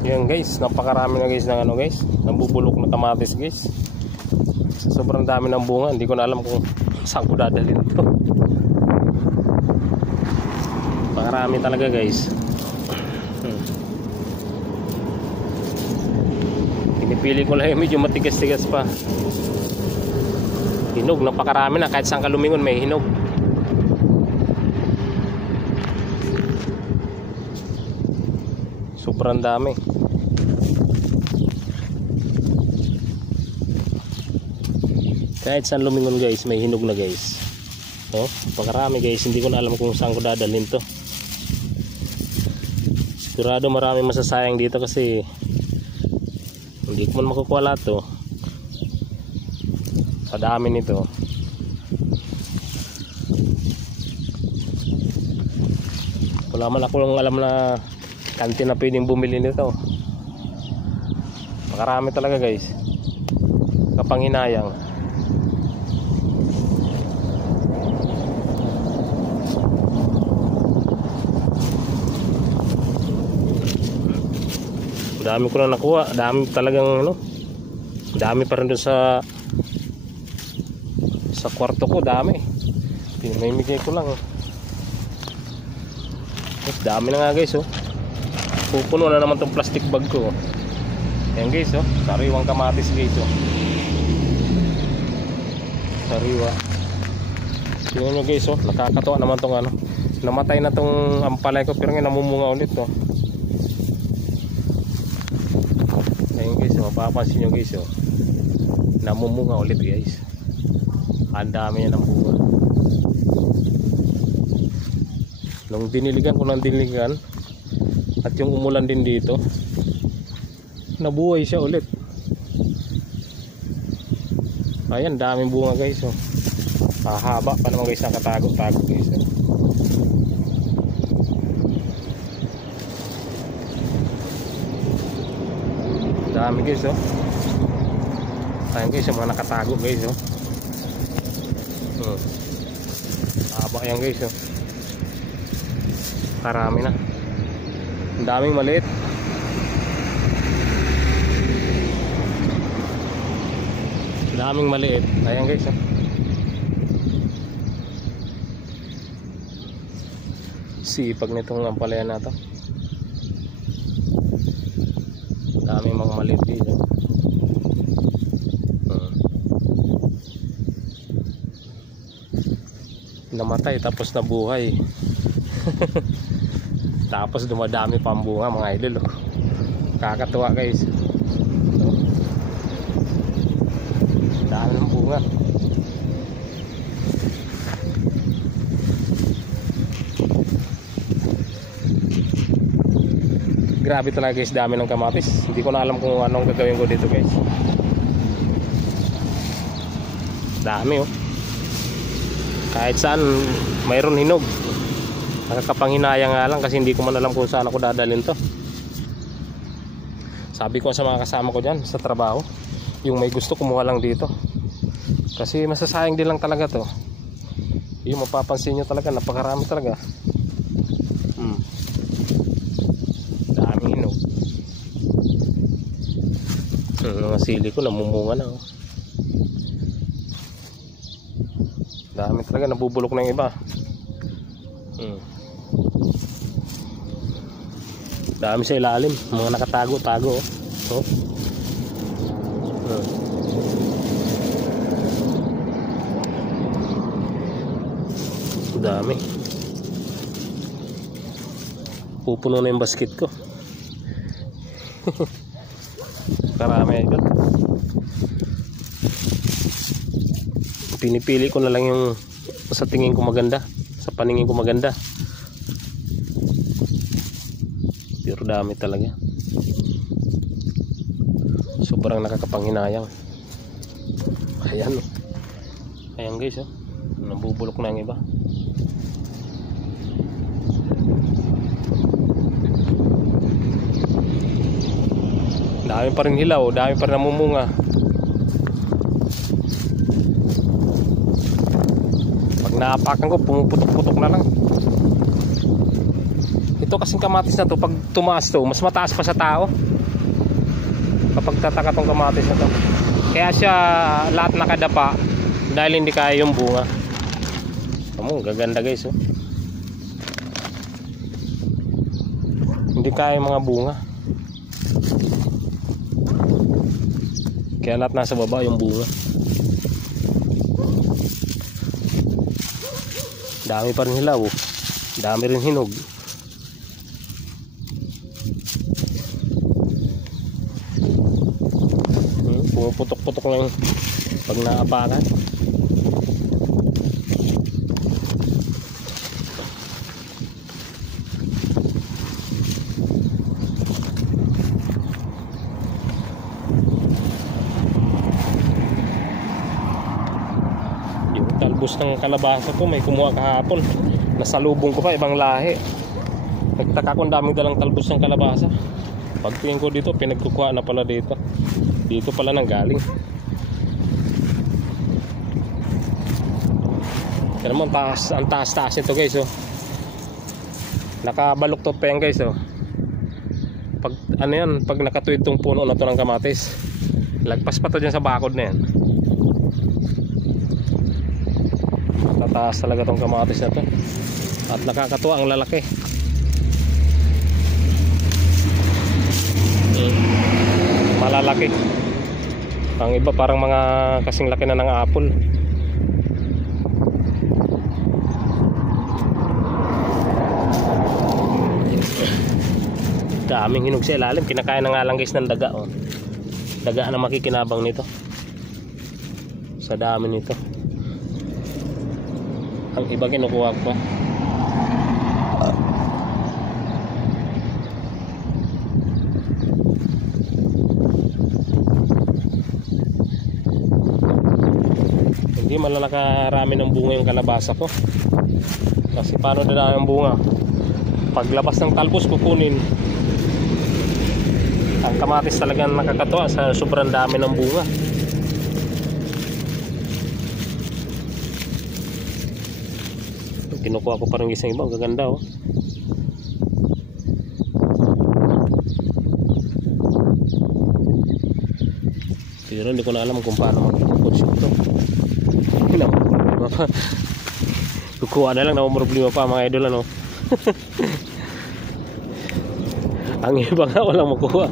Yan guys, napakarami na guys ng ano guys, nabubulok na kamatis guys. Sobrang dami ng bunga, hindi ko na alam kung saan ko dadalhin ito. Napakarami talaga guys. Pinipili ko lang yung medyo matigas-tigas pa. Hinog, napakarami na, kahit saan ka lumingon may hinog. Sobrang dami. Kahit saan lumingon guys, may hinog na guys. Oh, napakarami guys, hindi ko na alam kung saan ko dadalhin to. Sigurado marami masasayang dito kasi hindi ko man makukuha lahat to. Sa dami nito. Wala man ako lang alam na kantin na pwedeng bumili nito. Makarami talaga guys. Kapanghinayang. Dami ko na nakuha. Dami talagang ano. Dami pa rin doon sa kwarto ko. Dami. Pinamimigay ko lang. Dami na nga guys oh. Pupuno na naman tong plastic bag ko. Ayan guys oh, sariwang kamatis guys oh. Sariwa. Tingnan nyo guys oh, nakakatuwa naman tong ano. Namatay na tong ampalay ko pero ngayon namumunga ulit oh. Ayan guys oh, mapapansin nyo guys oh. Namumunga ulit guys. Ang dami yan ng bunga. Nung diniligan ko ng diligan at yung umulan din dito, nabuhay siya ulit. Ayan, daming bunga guys oh. Haba pa naman guys, nakatago-tago guys oh. Dami guys oh. Ayan guys, yung mga nakatago guys oh. Haba yan guys oh. Karami na. Ang daming maliit. Daming maliit. Ayan guys oh. Sipag nitong ampalaya na to. Daming mga maliit dito. Namatay tapos nabuhay. Tapos dumadami pa ang bunga mga idol oh. Kakatuwa guys. Dami ng bunga. Grabe talaga guys, dami ng kamatis. Hindi ko na alam kung anong gagawin ko dito guys. Dami oh. Kahit saan mayroon hinog. Nakakapanghinayang nga lang kasi hindi ko man alam kung saan ako dadalhin to. Sabi ko sa mga kasama ko dyan sa trabaho, yung may gusto kumuha lang dito. Kasi masasayang din lang talaga to. Yung mapapansin nyo talaga, napakarami talaga. Daming hinog. Mga sili ko namumunga na oh. Dami talaga, nabubulok na yung iba. Dami sa ilalim, mga nakatago-tago oh. Dami. Pupuno na yung basket ko. Karami ito. Pinipili ko na lang yung sa tingin ko maganda, sa paningin ko maganda. Pero dami talaga. Sobrang nakakapanghinayang. Ayan oh. Ayan guys oh. Nabubulok na ang iba. Dami pa rin hilaw, dami pa rin namumunga. Pag naapakan ko, pumuputok-putok na lang. Ito kasing kamatis na to, pag tumaas to, mas mataas pa sa tao. Kapag tataka tong kamatis na to. Kaya siya lahat nakadapa dahil hindi kaya yung bunga. Gaganda guys, oh. Hindi kaya yung mga bunga. Kaya lahat nasa baba yung bunga. Dami pa rin hilaw, oh. Dami rin hinog. Pumuputok-putok lang pag naapakan. Yung talbos ng kalabasa ko may kumuha kahapon. Nasalubong ko pa ibang lahi. Nagtaka ko, daming dalang talbos ng kalabasa. Pagtingin ko dito, pinagkukuha na pala dito. Dito pala nang galing. Kaya naman ang taas ito guys, oh. Nakabaluktot pa yan guys, oh. Pag ano yan, pag nakatuwid tong puno na to ng kamatis, lagpas pa to dyan sa bakod na yan. Tataas talaga tong kamatis na to. At nakakatuwa ang lalaki. Malalaki. Ang iba parang mga kasing laki na ng apple. Daming hinog sa ilalim. Kinakain na nga lang guys ng daga, oh. Daga na makikinabang nito. Sa dami nito. Ang iba kinukuha ko pa. Hindi malalakarami ng bunga yung kalabasa ko. Kasi paano na yung bunga? Paglabas ng talbos kukunin. Ang kamatis talagang nakakatuwa sa sobrang dami ng bunga. Kinukuha ko parang isang iba. Ang gaganda, oh. Pero hindi ko na alam kung paano mag-consume ito. Kukuha na lang, na problema pa mga idol, ano. Ang iba nga walang makuha.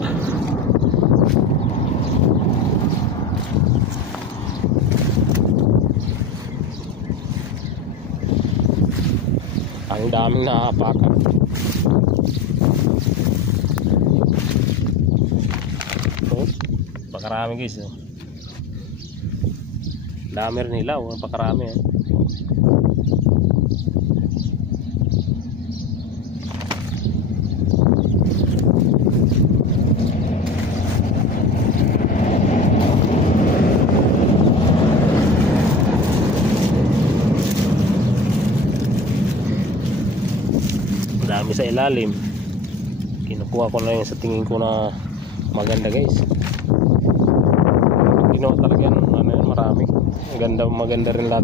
Ang daming naapakan. Oh, pakarami guys, oh. Dami rin hilaw, pakarami, eh. Dami sa ilalim. Kinukuha ko na yung sa tingin ko na maganda guys. Ginawa talaga ano yun, marami. Maganda rin lahat.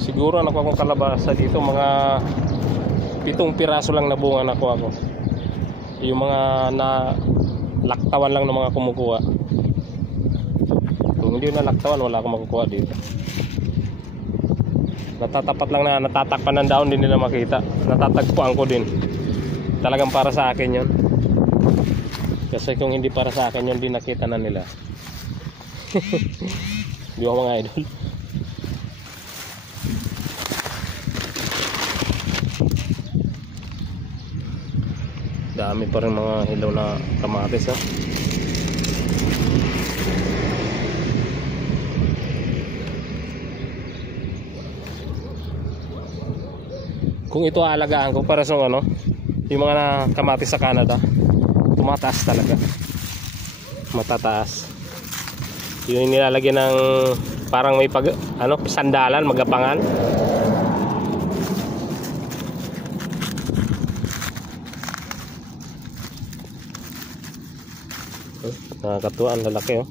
Siguro nakuha kong kalabasa dito mga 7 piraso lang na bunga nakuha ko. Yung mga laktawan lang ng mga kumukuha. Kung hindi na laktawan, wala akong makukuha dito. Natatapat lang na natatakpan ng daon, din nila makita. Natatagpuan ko din. Talagang para sa akin yun. Kasi kung hindi para sa akin yun, di nakita na nila. Di ba mga idol? Dami pa rin mga hilaw na kamatis, ha. Kung ito aalagaan ko para sa ano, yung mga kamatis sa Canada, tumataas talaga. Matataas. Yung nilalagyan ng parang may sandalan, magapangan. Nakakatuwa, ang lalaki oh.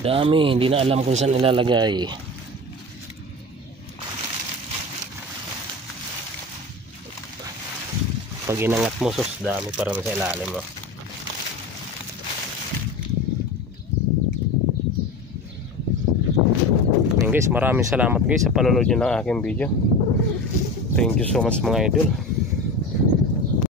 Dami, hindi na alam kung saan ilalagay. Pag inangat mo, sus, dami pa rin sa ilalim mo. Guys, maraming salamat guys sa panonood nyo ng aking video. Thank you so much mga idol.